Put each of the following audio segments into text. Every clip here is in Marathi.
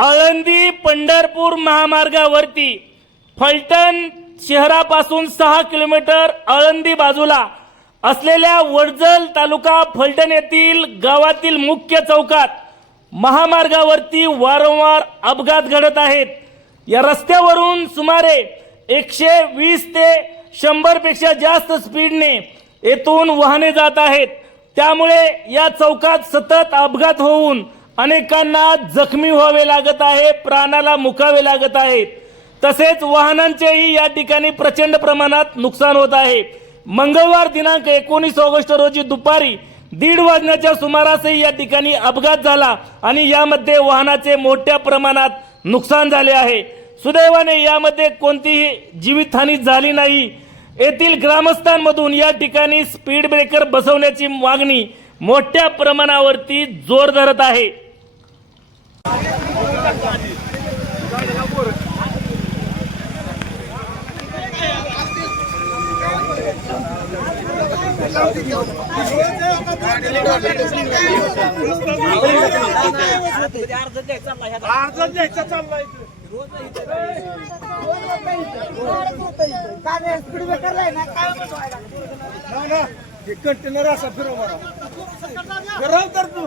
आळंदी पंढरपूर महामार्गावरती फलटण शहरापासून सहा किलोमीटर आळंदी बाजूला असलेल्या वडजल तालुका फलटण येथील गावातील मुख्य चौकात महामार्गावरती वारंवार अपघात घडत आहेत. या रस्त्यावरून सुमारे एकशे वीस ते शंभरपेक्षा जास्त स्पीडने येथून वाहने जात आहेत. त्यामुळे या चौकात सतत अपघात होऊन अनेकांना जखमी व्हावे लागत आहे प्राणाला मुकावे लागत आहे. तसेच वाहनांचेही या ठिकाणी प्रचंड प्रमाणात नुकसान होत आहे. मंगळवार दिनांक एकोणीस ऑगस्ट रोजी दुपारी दीड वाजण्याच्या सुमारासही या ठिकाणी अपघात झाला आणि यामध्ये वाहनाचे मोठ्या प्रमाणात नुकसान झाले आहे. सुदैवाने यामध्ये कोणतीही जीवितहानी झाली नाही. येथील ग्रामस्थांमधून या ठिकाणी स्पीड ब्रेकर बसवण्याची मागणी मोठ्या प्रमाणावरती जोर धरत आहे. अर्ज द्यायचा चाललाय कंटेनर असा फिरव मला फिरव तर तू.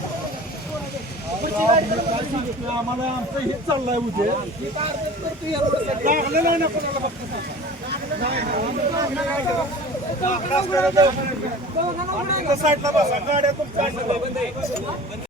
आम्हाला आमचं हे चाललंय उद्या. लागलं नाही ना कोणाला फक्त साईडला बसा. गाड्या तुमच्या